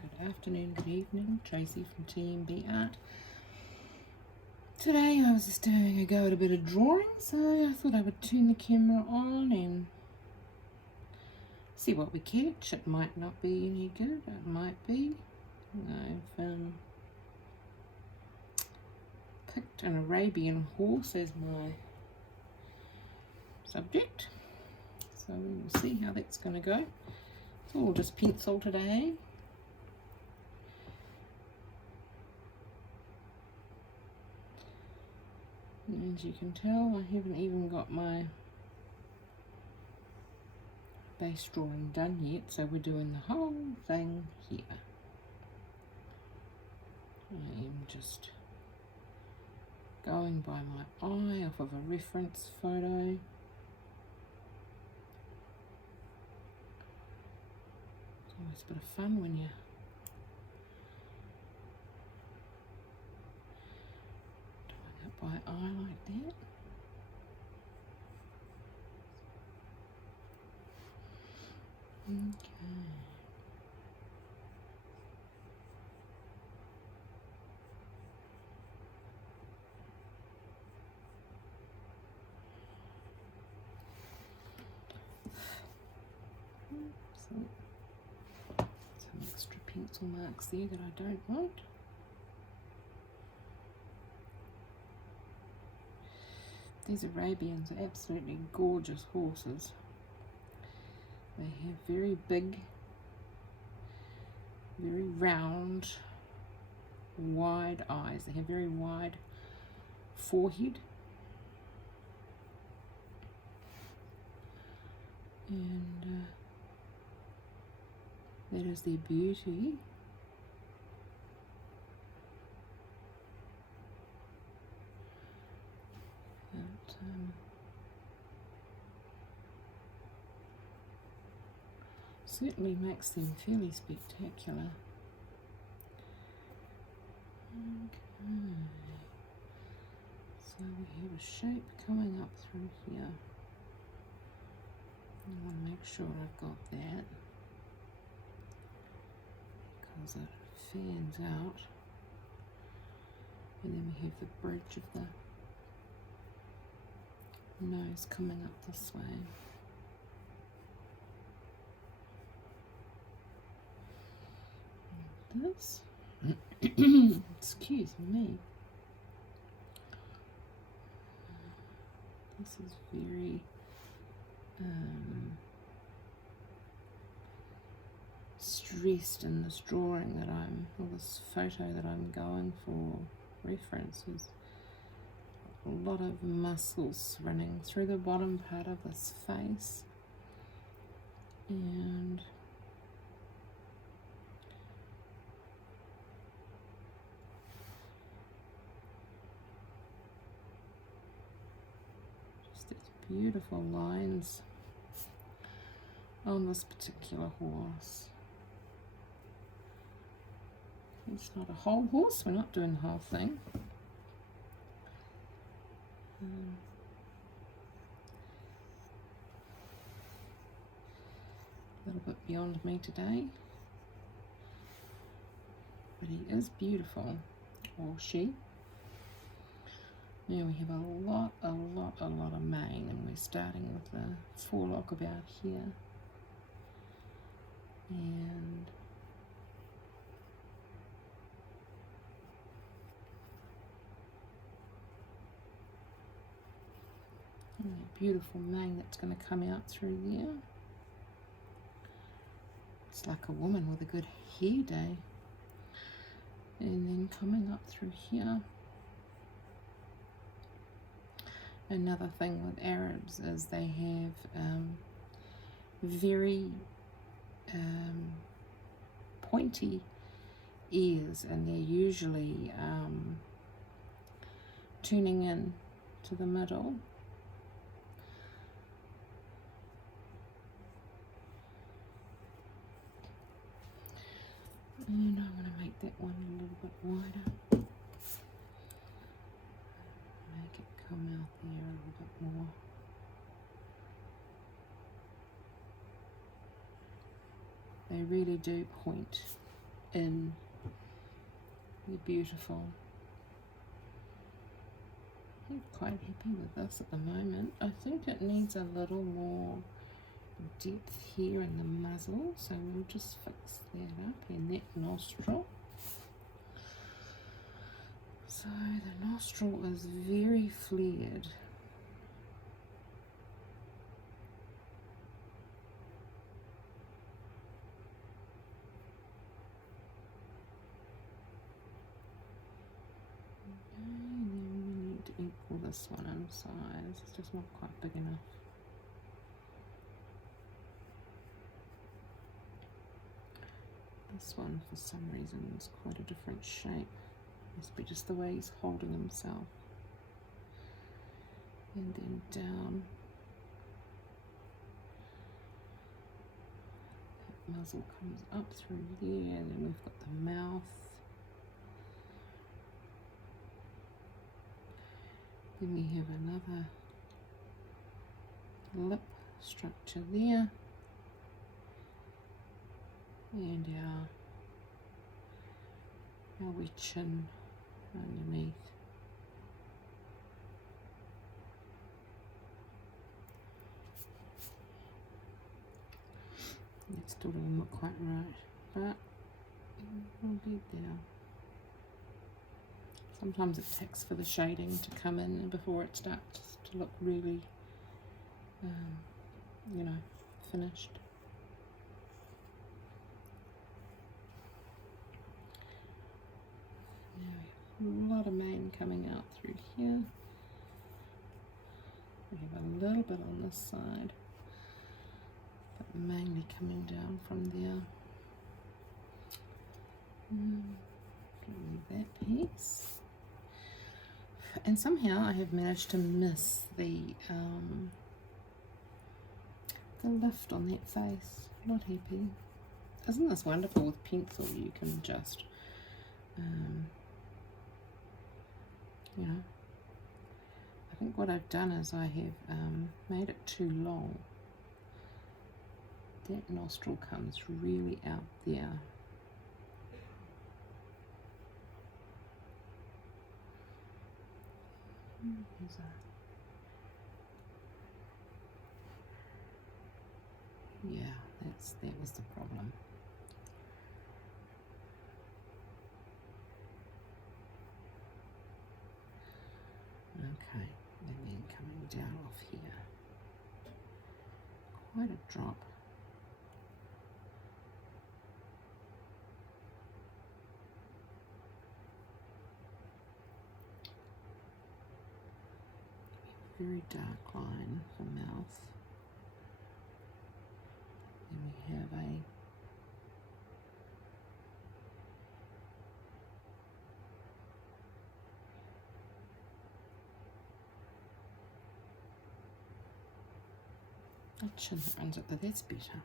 good afternoon, good evening. Tracy from TMB Art. Today I was just doing a go at a bit of drawing, so I thought I would turn the camera on and see what we catch. It might not be any good, it might be. I've picked an Arabian horse as my subject, so we will see how that's going to go. It's all just pencil today. And as you can tell, I haven't even got my base drawing done yet, so we're doing the whole thing here. I am just going by my eye off of a reference photo. It's always a bit of fun when you're doing it by eye like that. Okay. Some extra pencil marks there that I don't want. These Arabians are absolutely gorgeous horses. They have very big, very round, wide eyes. They have very wide forehead. And that is their beauty. But, certainly makes them fairly spectacular. Okay, so we have a shape coming up through here. I want to make sure I've got that because it fans out. And then we have the bridge of the nose coming up this way. This, excuse me, this is very stressed in this drawing that or this photo that I'm going for references. A lot of muscles running through the bottom part of this face, and just these beautiful lines on this particular horse. It's not a whole horse, we're not doing the whole thing. A little bit beyond me today, but he is beautiful, or she. Now we have a lot of mane, and we're starting with the forelock about here, and a beautiful mane that's going to come out through there. It's like a woman with a good hair day. And then coming up through here. Another thing with Arabs is they have very pointy ears, and they're usually tuning in to the middle. And I want to make that one a little bit wider. Make it come out there a little bit more. They really do point in. They're beautiful. I'm quite happy with this at the moment. I think it needs a little more depth here in the muzzle, so we'll just fix that up, and that nostril. So the nostril is very flared. Equal this one in size, it's just not quite big enough. This one for some reason is quite a different shape. Must be just the way he's holding himself. And then down. That muzzle comes up through there, and then we've got the mouth. Then we have another lip structure there, and our wee chin underneath. It still doesn't look quite right, but we'll get there. Sometimes it takes for the shading to come in before it starts to look really, you know, finished. Now we have a lot of mane coming out through here. We have a little bit on this side, but mainly coming down from there. Leave that piece. And somehow I have managed to miss the lift on that face. Not happy. Isn't this wonderful with pencil? You can just, you know, I think what I've done is I have made it too long. That nostril comes really out there. Yeah, that was the problem. Okay, and then coming down off here. Quite a drop. Very dark line for mouth. Then we have a chin that runs up, but that's better.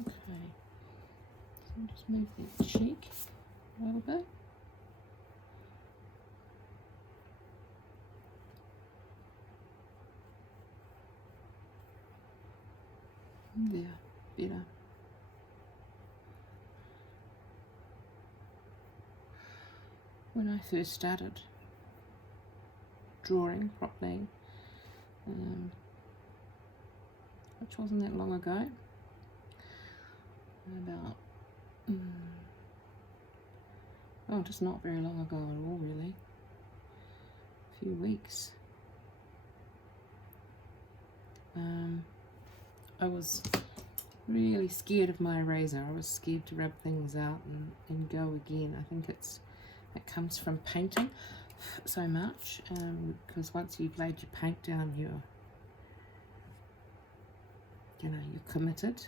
Okay, so I'll just move the cheek a little bit. There, better. When I first started drawing properly, which wasn't that long ago, about just not very long ago at all, really, a few weeks. I was really scared of my eraser. I was scared to rub things out and go again. I think it comes from painting so much, because once you've laid your paint down, you're committed.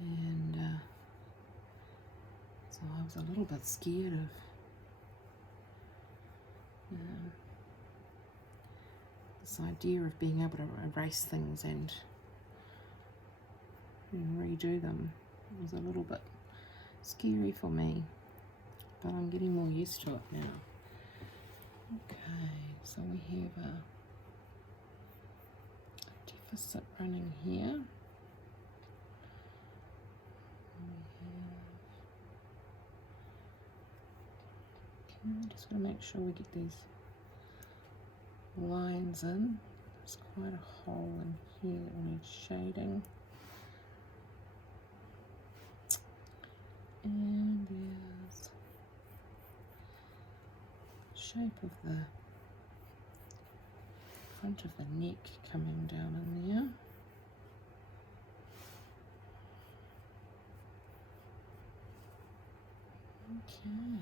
And so I was a little bit scared of this idea of being able to erase things and redo them was a little bit scary for me, but I'm getting more used to it now. Okay, so we have a deficit running here. I'm just going to make sure we get these lines in. There's quite a hole in here that needs shading. And there's the shape of the front of the neck coming down in there. Okay.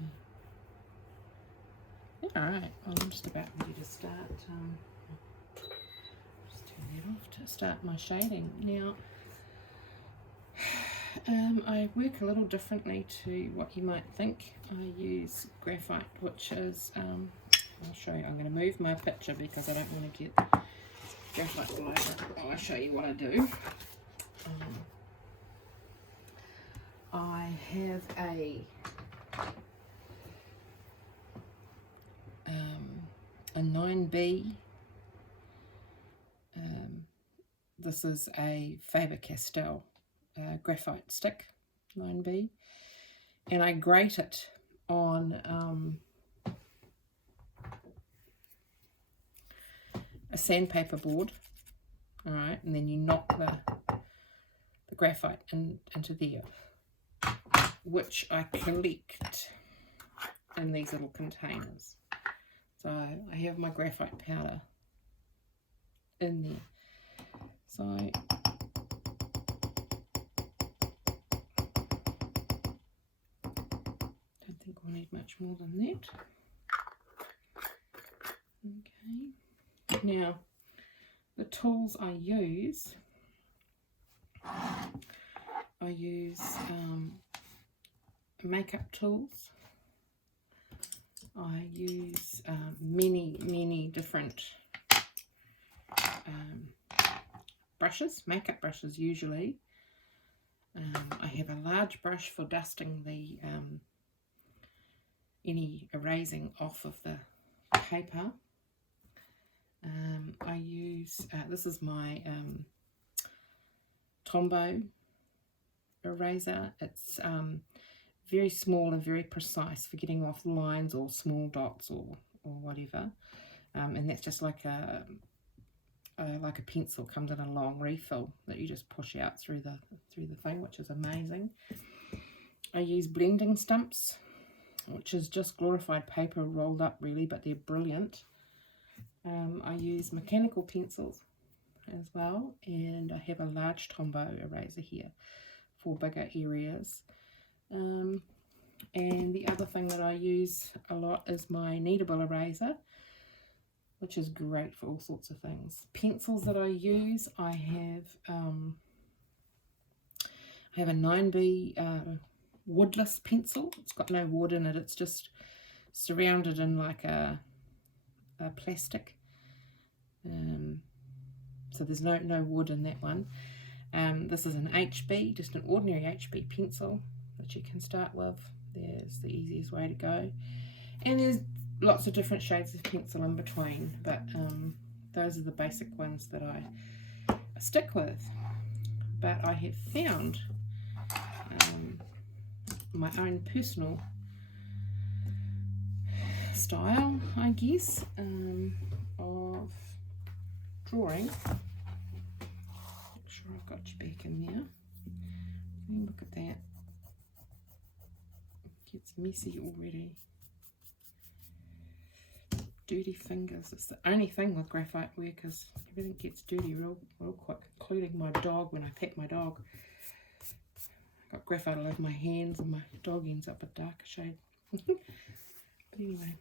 Alright, well, I'm just about ready to start. Just turn that off to start my shading. Now, I work a little differently to what you might think. I use graphite, which is, I'll show you, I'm going to move my picture because I don't want to get graphite all over it. I'll show you what I do. I have a 9B. This is a Faber-Castell graphite stick, 9B, and I grate it on a sandpaper board, all right, and then you knock the graphite into there, which I collect in these little containers. So I have my graphite powder in there. So I don't think we'll need much more than that. Okay. Now, the tools I use makeup tools. I use many different brushes, makeup brushes usually. I have a large brush for dusting the any erasing off of the paper. I use, this is my Tombow eraser. It's very small and very precise for getting off lines or small dots or whatever, and that's just like a pencil. Comes in a long refill that you just push out through the thing, which is amazing. I use blending stumps, which is just glorified paper rolled up really, but they're brilliant. I use mechanical pencils as well, and I have a large Tombow eraser here for bigger areas. And the other thing that I use a lot is my kneadable eraser, which is great for all sorts of things. Pencils that I use, I have a 9B woodless pencil. It's got no wood in it, it's just surrounded in like a plastic. So there's no wood in that one. This is an HB, just an ordinary HB pencil that you can start with. There's the easiest way to go. And there's lots of different shades of pencil in between, but those are the basic ones that I stick with. But I have found my own personal style, I guess, of drawing. Make sure I've got you back in there. Look at that. It gets messy already. Dirty fingers. It's the only thing with graphite work is everything gets dirty real quick, including my dog. When I pet my dog, I got graphite all over my hands, and my dog ends up a darker shade. But anyway,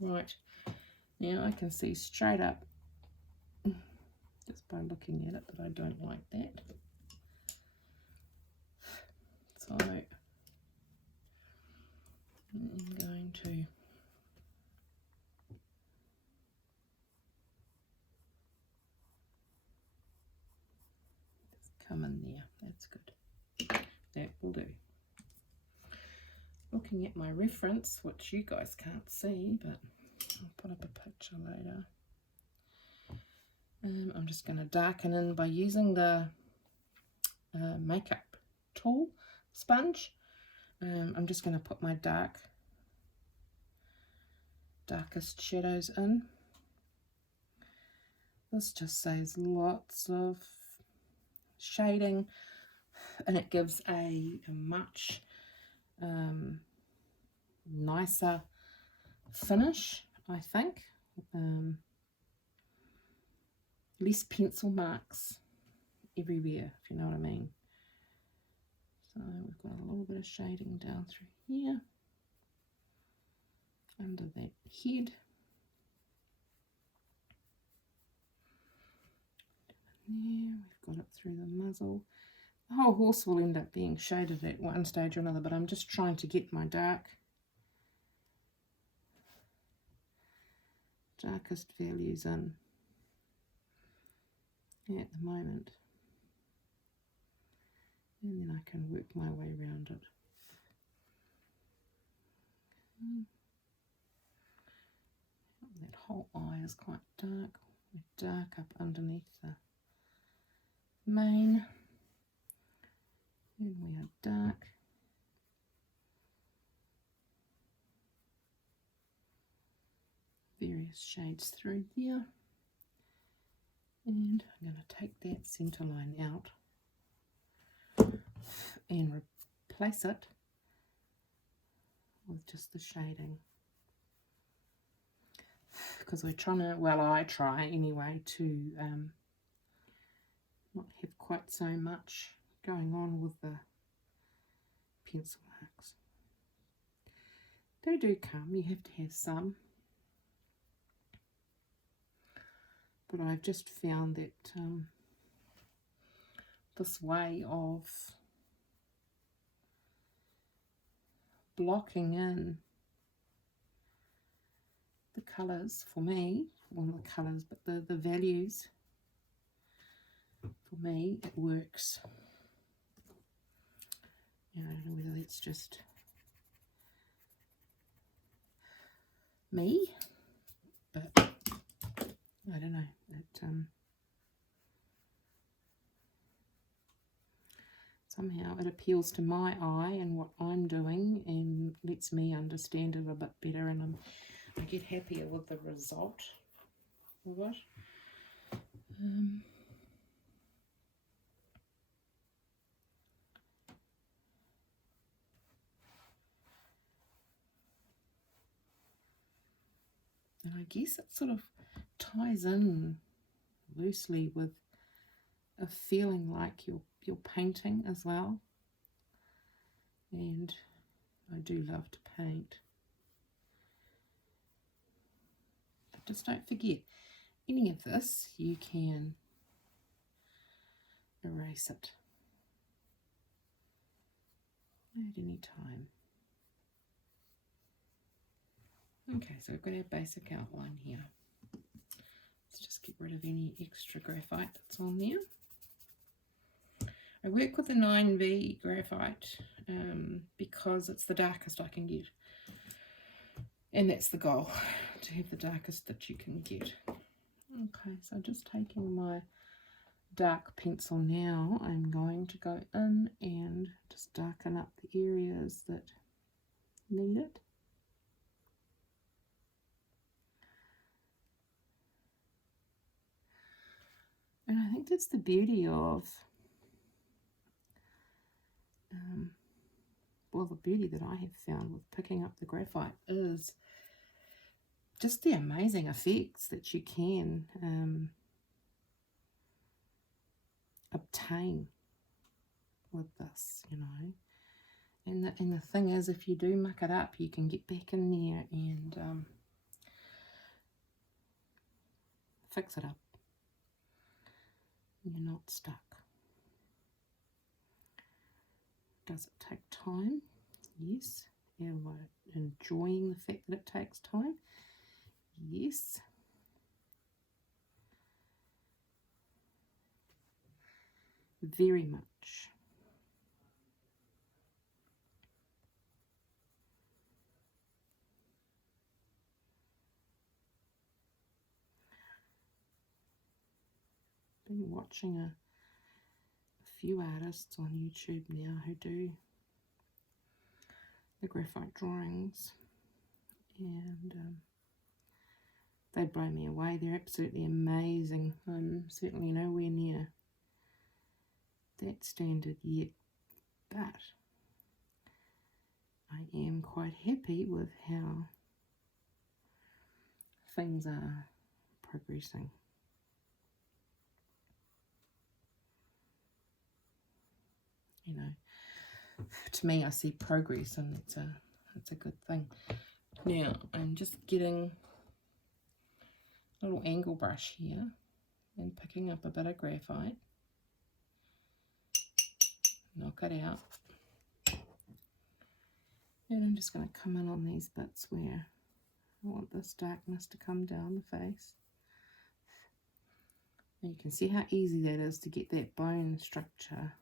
right now I can see straight up just by looking at it that I don't like that. So I'm going to That's good. That will do. Looking at my reference, which you guys can't see, but I'll put up a picture later. I'm just going to darken in by using the makeup tool sponge. I'm just going to put my darkest shadows in. This just saves lots of shading, and it gives a much nicer finish, I think. Less pencil marks everywhere, if you know what I mean. So we've got a little bit of shading down through here, under that head. There, we've got it through the muzzle. The whole horse will end up being shaded at one stage or another, but I'm just trying to get my darkest values in at the moment, and then I can work my way around it. That whole eye is quite dark. We're dark up underneath the mane, and we are dark various shades through there. And I'm going to take that centre line out and replace it with just the shading, because we're trying to, well, I try anyway, to not have quite so much going on with the pencil marks. They do come, you have to have some. But I've just found that this way of blocking in the colours, for me, well, not the colours, but the values, for me, it works. I don't know whether that's just me, but I don't know. Somehow it appeals to my eye and what I'm doing, and lets me understand it a bit better, and I get happier with the result of it. And I guess it sort of ties in loosely with a feeling like you're painting as well. And I do love to paint. But just don't forget, any of this, you can erase it at any time. Okay, so we've got our basic outline here. Let's just get rid of any extra graphite that's on there. I work with the 9V graphite because it's the darkest I can get. And that's the goal, to have the darkest that you can get. Okay, so just taking my dark pencil now, I'm going to go in and just darken up the areas that need it. And I think that's the beauty of, well, the beauty that I have found with picking up the graphite is just the amazing effects that you can obtain with this, you know. And the thing is, if you do muck it up, you can get back in there and fix it up. You're not stuck. Does it take time? Yes. Am I enjoying the fact that it takes time? Yes. Very much. been watching a few artists on YouTube now who do the graphite drawings, and they blow me away. They're absolutely amazing. I'm certainly nowhere near that standard yet, but I am quite happy with how things are progressing. You know, to me, I see progress, and it's a good thing. Now I'm just getting a little angle brush here and picking up a bit of graphite. Knock it out, and I'm just going to come in on these bits where I want this darkness to come down the face. And you can see how easy that is to get that bone structure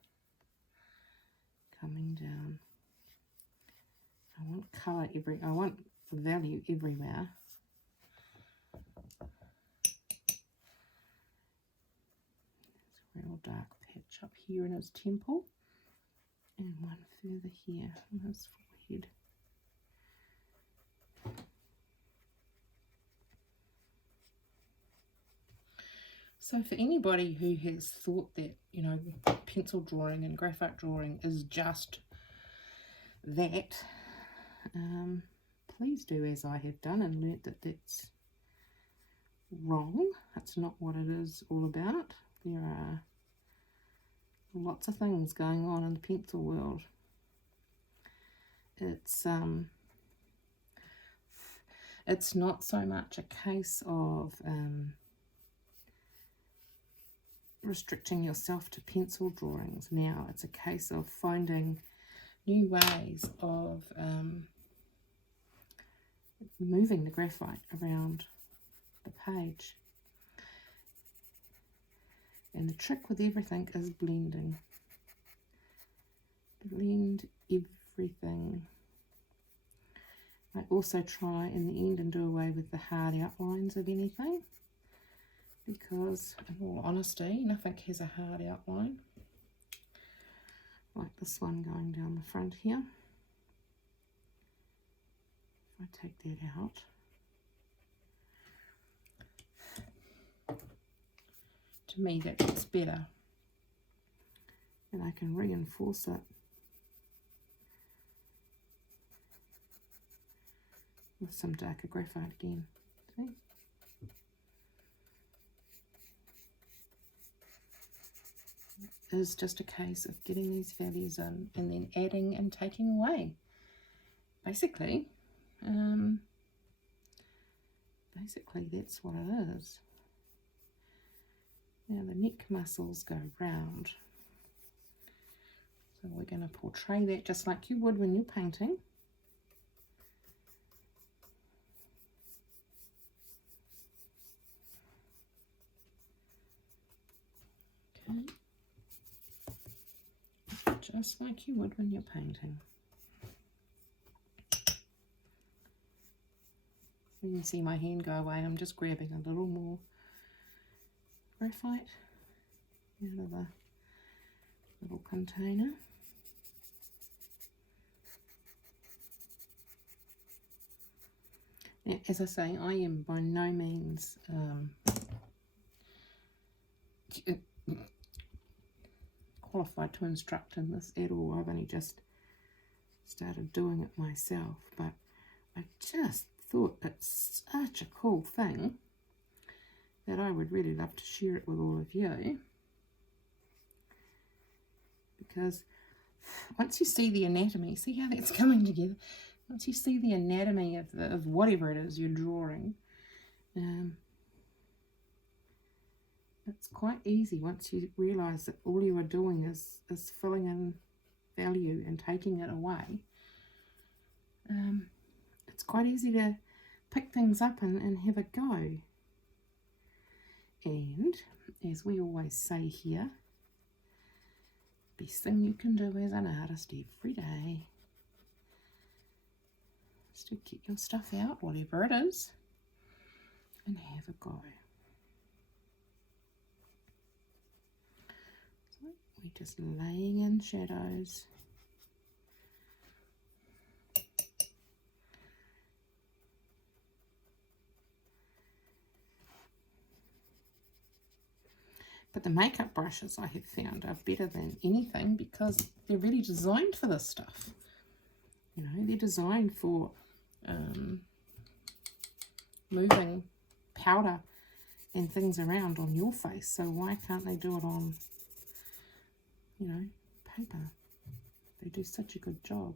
coming down. I want colour I want value everywhere. There's a real dark patch up here in his temple, and one further here on his forehead. So for anybody who has thought that, you know, pencil drawing and graphite drawing is just that, please do as I have done and learnt that that's wrong. That's not what it is all about. There are lots of things going on in the pencil world. It's not so much a case of restricting yourself to pencil drawings now. It's a case of finding new ways of moving the graphite around the page. And the trick with everything is blending. Blend everything. I also try in the end and do away with the hard outlines of anything, because in all honesty, nothing has a hard outline. Like this one going down the front here. If I take that out, to me that looks better, and I can reinforce it with some darker graphite again. See? It is just a case of getting these values in and then adding and taking away. Basically that's what it is. Now the neck muscles go round, so we're going to portray that just like you would when you're painting. Okay, just like you would when you're painting. You can see my hand go away. I'm just grabbing a little more graphite out of the little container. Now, as I say, I am by no means qualified to instruct in this at all. I've only just started doing it myself, but I just thought it's such a cool thing that I would really love to share it with all of you, because once you see the anatomy, see how that's coming together, once you see the anatomy of whatever it is you're drawing, it's quite easy once you realise that all you are doing is filling in value and taking it away. It's quite easy to pick things up and have a go. And as we always say here, best thing you can do as an artist every day is to get your stuff out, whatever it is, and have a go. We're just laying in shadows. But the makeup brushes I have found are better than anything because they're really designed for this stuff. You know, they're designed for moving powder and things around on your face. So why can't they do it on, you know, paper? They do such a good job.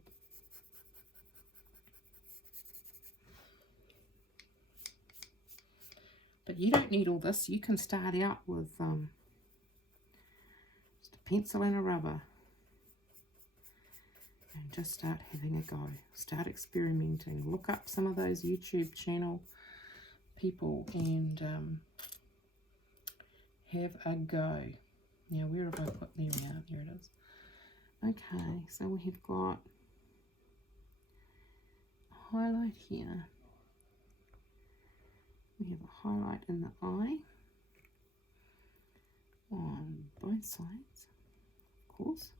But you don't need all this. You can start out with just a pencil and a rubber. And just start having a go. Start experimenting. Look up some of those YouTube channel people and have a go. Now, where have I put them out? There it is. Okay, so we have got a highlight here. We have a highlight in the eye on both sides, of course.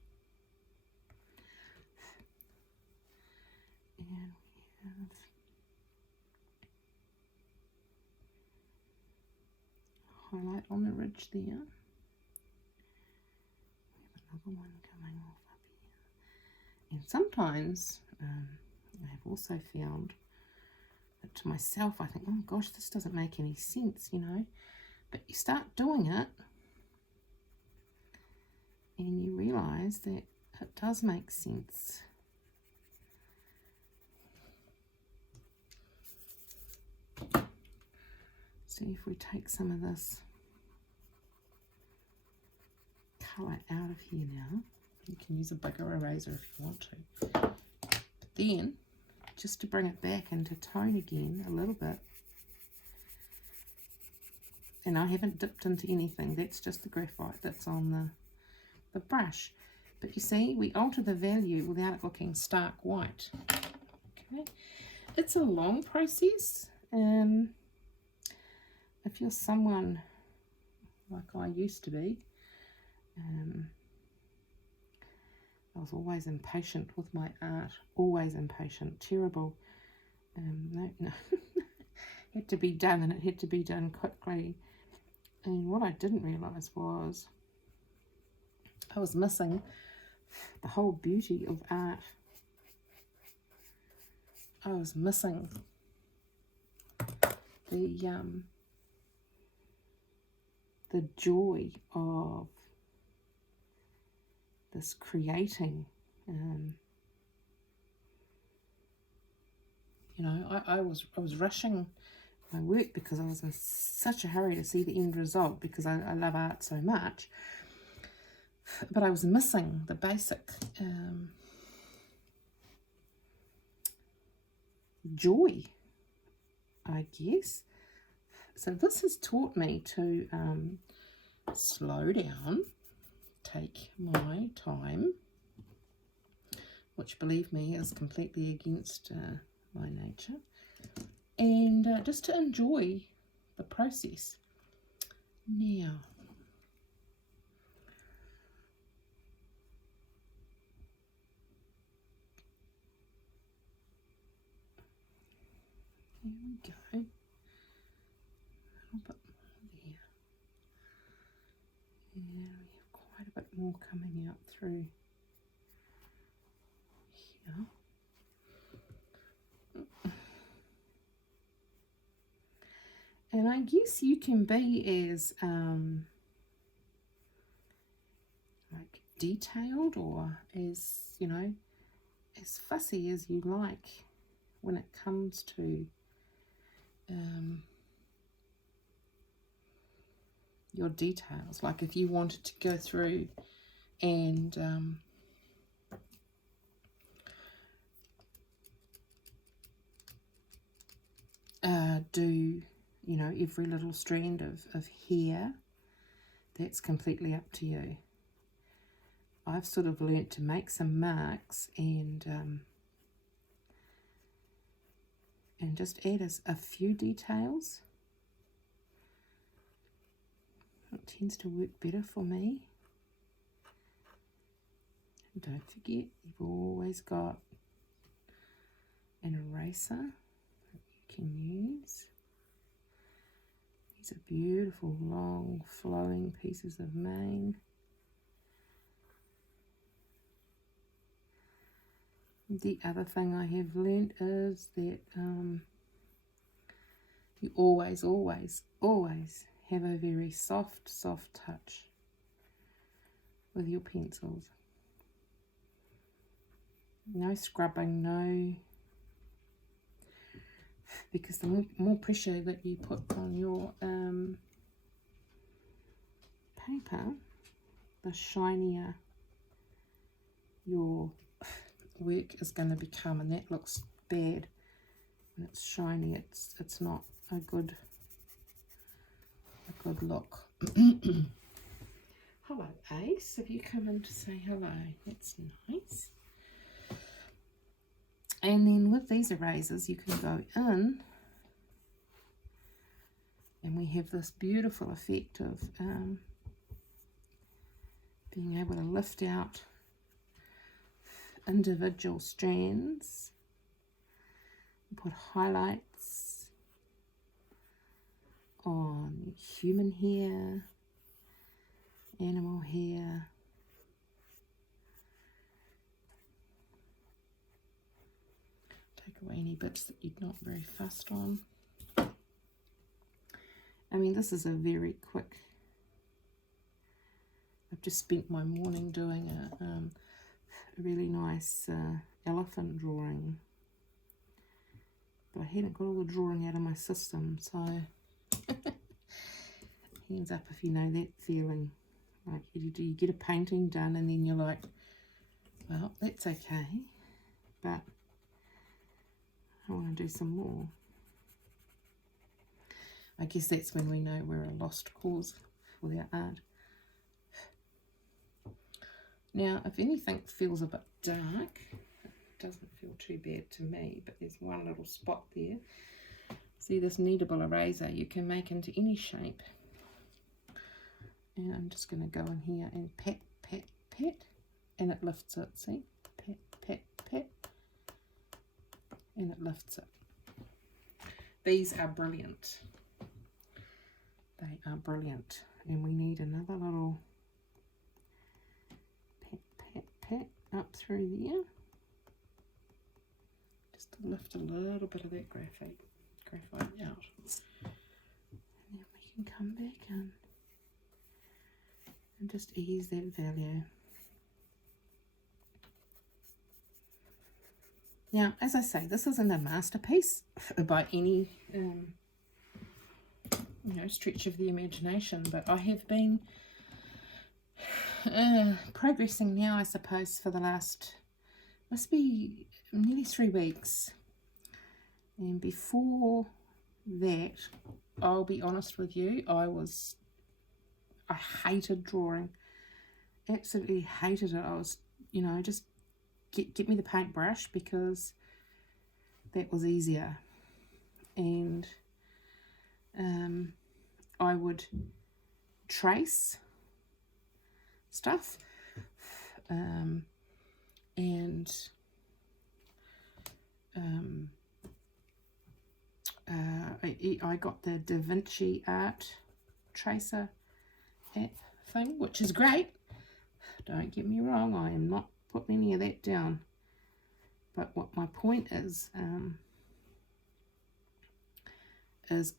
And we have a highlight on the ridge there. We have another one coming off up here. And sometimes I have also found that to myself, I think, oh gosh, this doesn't make any sense, you know. But you start doing it and you realise that it does make sense. See if we take some of this colour out of here now. You can use a bigger eraser if you want to. But then, just to bring it back into tone again a little bit, and I haven't dipped into anything, that's just the graphite that's on the brush. But you see, we alter the value without it looking stark white. Okay, it's a long process. If you're someone like I used to be, I was always impatient with my art, always impatient, terrible. No, had to be done, and it had to be done quickly. And what I didn't realise was I was missing the whole beauty of art. I was missing the joy of this creating. You know, I was rushing my work because I was in such a hurry to see the end result because I love art so much. But I was missing the basic joy, I guess. So this has taught me to slow down, take my time, which, believe me, is completely against my nature, and just to enjoy the process. Now, here we go. A little bit more there. And we have quite a bit more coming out through here. And I guess you can be as like detailed or as, you know, as fussy as you like when it comes to your details. Like if you wanted to go through and do, you know, every little strand of hair, that's completely up to you. I've sort of learnt to make some marks and just add a few details. It tends to work better for me. Don't forget, you've always got an eraser that you can use. These are beautiful, long, flowing pieces of mane. The other thing I have learnt is that you always, always, always have a very soft, soft touch with your pencils. No scrubbing, no, because the more pressure that you put on your paper, the shinier your work is going to become, and that looks bad when it's shiny. It's not a good look. Hello, Ace. Have you come in to say hello? That's nice. And then with these erasers, you can go in, and we have this beautiful effect of being able to lift out individual strands, put highlights on human hair, animal hair, take away any bits that you're not very fussed on. I mean, this is a very quick, I've just spent my morning doing a really nice elephant drawing, but I hadn't got all the drawing out of my system, so hands up if you know that feeling. Like you get a painting done and then you're like, well, that's okay, but I want to do some more. I guess that's when we know we're a lost cause for our art. Now, if anything feels a bit dark, it doesn't feel too bad to me, but there's one little spot there. See this kneadable eraser you can make into any shape. And I'm just going to go in here and pat, pat, pat, and it lifts it, see? Pat, pat, pat, and it lifts it. These are brilliant. They are brilliant. And we need another little pat, pat, pat up through there. Just to lift a little bit of that graphite out. And then we can come back in and just ease that value. Now, as I say, this isn't a masterpiece by any stretch of the imagination, but I have been progressing now, I suppose, for the last, must be nearly 3 weeks. And before that, I'll be honest with you, I hated drawing. Absolutely hated it. I was, just get me the paintbrush because that was easier. And I would trace stuff I got the Da Vinci Art Tracer app thing, which is great. Don't get me wrong, I am not putting any of that down. But what my point is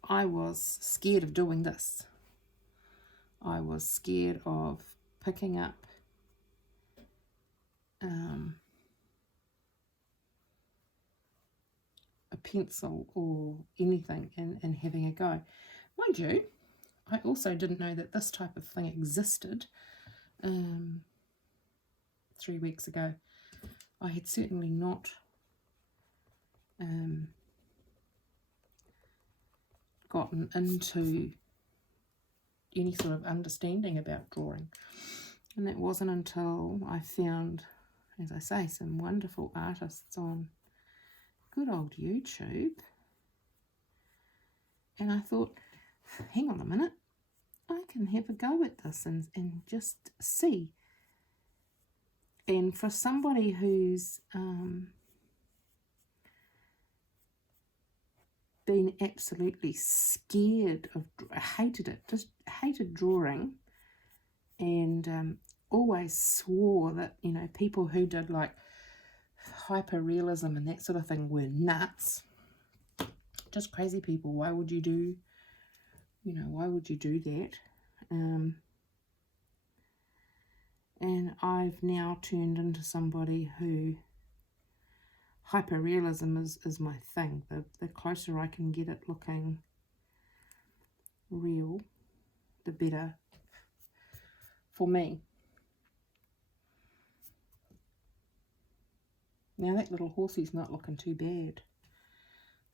I was scared of doing this. I was scared of picking up a pencil or anything and having a go. Mind you, I also didn't know that this type of thing existed 3 weeks ago. I had certainly not gotten into any sort of understanding about drawing. And that wasn't until I found, as I say, some wonderful artists on good old YouTube. And I thought, hang on a minute, I can have a go at this and just see And for somebody who's been absolutely scared of, hated it, just hated drawing, and always swore that, you know, people who did like hyperrealism and that sort of thing were nuts, just crazy people. Why would you do, you know, why would you do that? And I've now turned into somebody who hyperrealism is my thing. The closer I can get it looking real, the better for me. Now that little horsey's not looking too bad.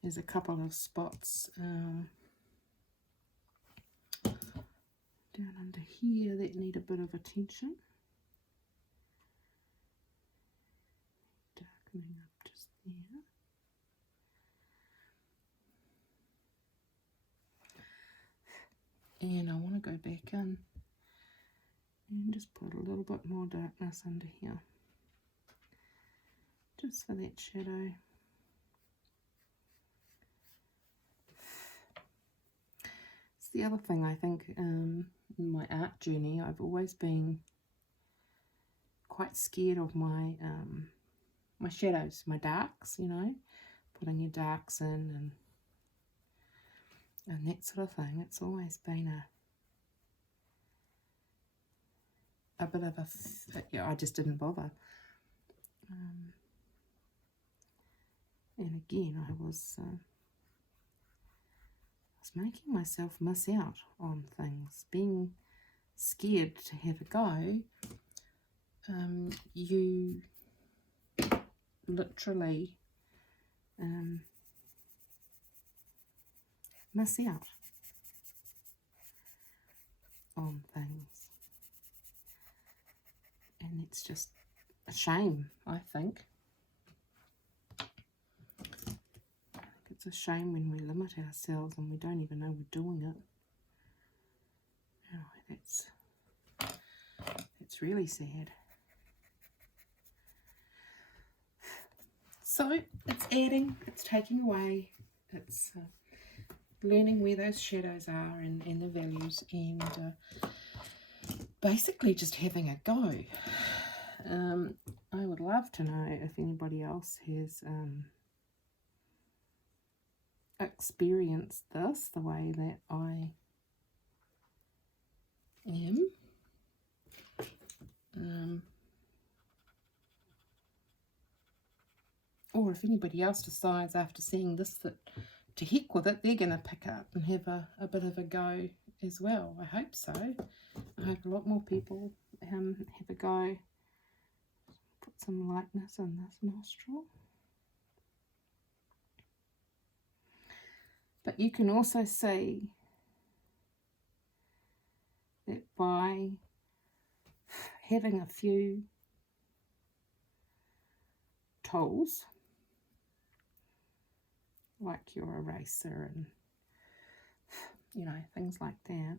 There's a couple of spots down under here that need a bit of attention. Darkening up just there. And I want to go back in and just put a little bit more darkness under here, just for that shadow. It's the other thing, I think, in my art journey, I've always been quite scared of my my shadows, my darks, you know, putting your darks in and that sort of thing. It's always been a bit of yeah, I just didn't bother. And again, I was making myself miss out on things, being scared to have a go. You literally miss out on things, and it's just a shame, I think. It's a shame when we limit ourselves and we don't even know we're doing it. Oh, that's really sad. So it's adding, it's taking away, it's learning where those shadows are and the values, and basically just having a go. I would love to know if anybody else has experienced this the way that I am. Or if anybody else decides after seeing this that to heck with it, they're going to pick up and have a bit of a go as well. I hope so. I hope a lot more people have a go. Put some lightness in this nostril. But you can also see that by having a few tools, like your eraser and, you know, things like that,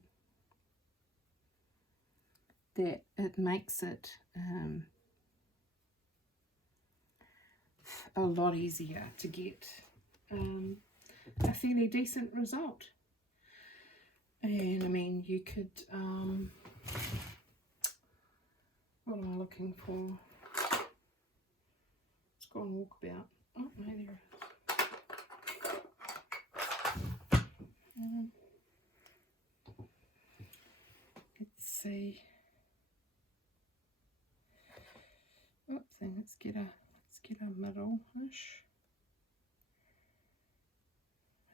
that it makes it a lot easier to get a fairly decent result. And I mean, you could, what am I looking for? Let's go and walk about. Oh, no, there it is. Let's see. Oops, and let's get a middle-ish.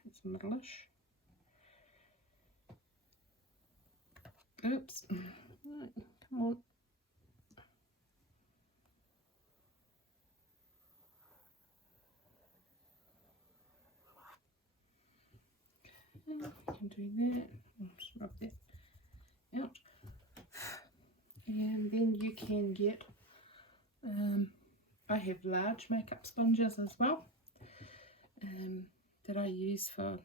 It's middle-ish. Oops. Right, come on. I can do that. I'll just rub that out. And then you can get, I have large makeup sponges as well, that I use for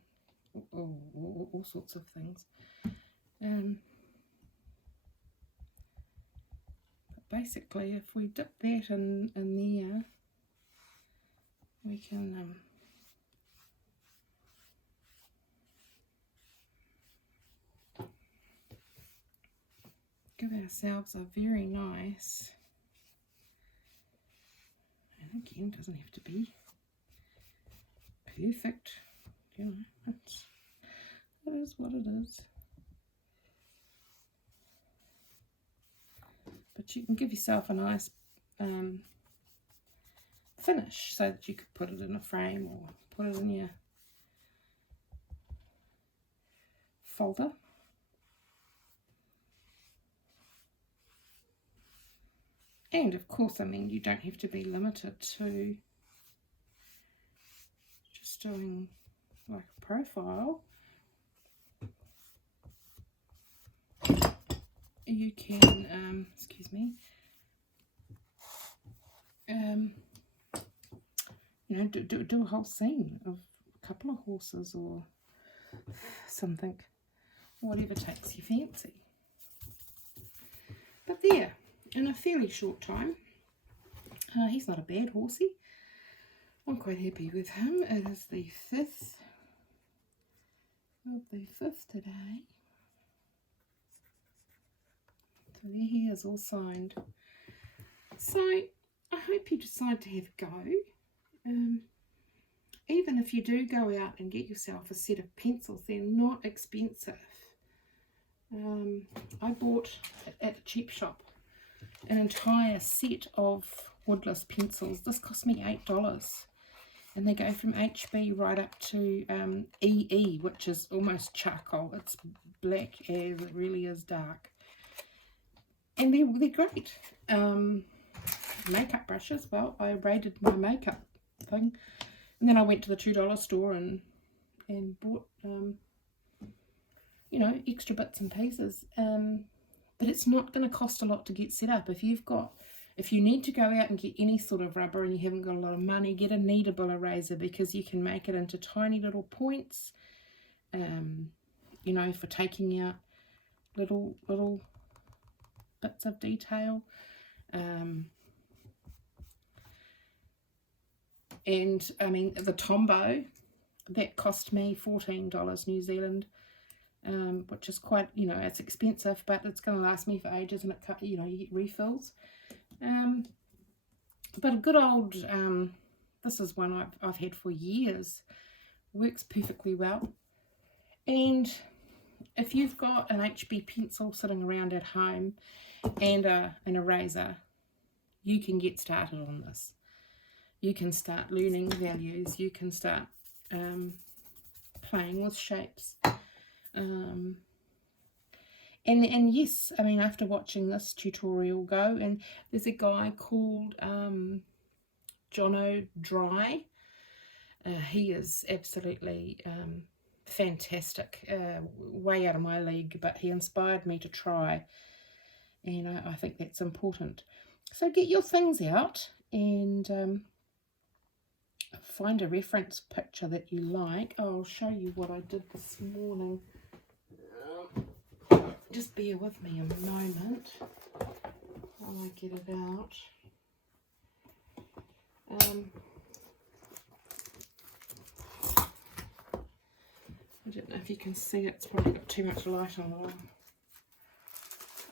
all sorts of things. Put basically if we dip that in there, we can give ourselves a very nice, and again, doesn't have to be perfect, you know, it is what it is. But you can give yourself a nice finish so that you could put it in a frame or put it in your folder. And of course, I mean, you don't have to be limited to just doing like a profile. You can, excuse me, you know, do a whole scene of a couple of horses or something, whatever takes your fancy. But there, in a fairly short time, he's not a bad horsey. I'm quite happy with him. It is the 5th of the 5th today. So there he is, all signed. So I hope you decide to have a go. Even if you do go out and get yourself a set of pencils, they're not expensive. I bought at a cheap shop an entire set of woodless pencils. This cost me $8, and they go from HB right up to EE, which is almost charcoal. It's black as it really is dark, and they're great. Makeup brushes, well, I raided my makeup thing, and then I went to the $2 store and bought you know, extra bits and pieces. But it's not going to cost a lot to get set up. If you need to go out and get any sort of rubber and you haven't got a lot of money, get a kneadable eraser, because you can make it into tiny little points, you know, for taking out little bits of detail. And I mean, the Tombow, that cost me $14 New Zealand, which is quite, you know, it's expensive, but it's going to last me for ages, and it, you know, you get refills. But a good old, this is one I've had for years, works perfectly well. And if you've got an HB pencil sitting around at home and an eraser, you can get started on this. You can start learning values. You can start playing with shapes. And yes, I mean, after watching this tutorial, go, and there's a guy called Jono Dry. He is absolutely fantastic, way out of my league, but he inspired me to try, and I think that's important. So get your things out and find a reference picture that you like. I'll show you what I did this morning. Just bear with me a moment while I get it out. I don't know if you can see it. It's probably got too much light on it.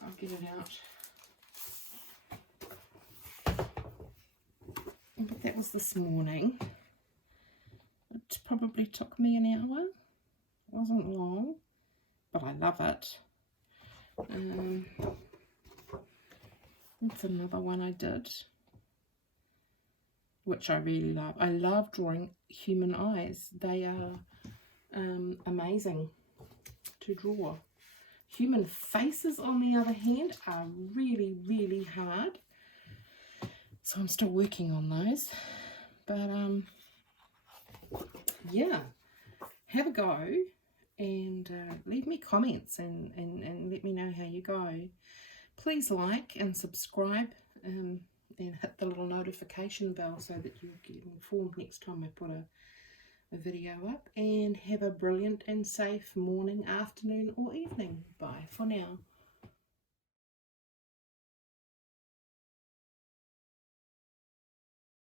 I'll get it out. But that was this morning. It probably took me an hour. It wasn't long, but I love it. It's another one I did, which I really love. I love drawing human eyes. They are amazing to draw. Human faces, on the other hand, are really, really hard. So I'm still working on those. But yeah, have a go. And leave me comments and let me know how you go. Please like and subscribe and hit the little notification bell so that you'll get informed next time I put a video up. And have a brilliant and safe morning, afternoon or evening. Bye for now.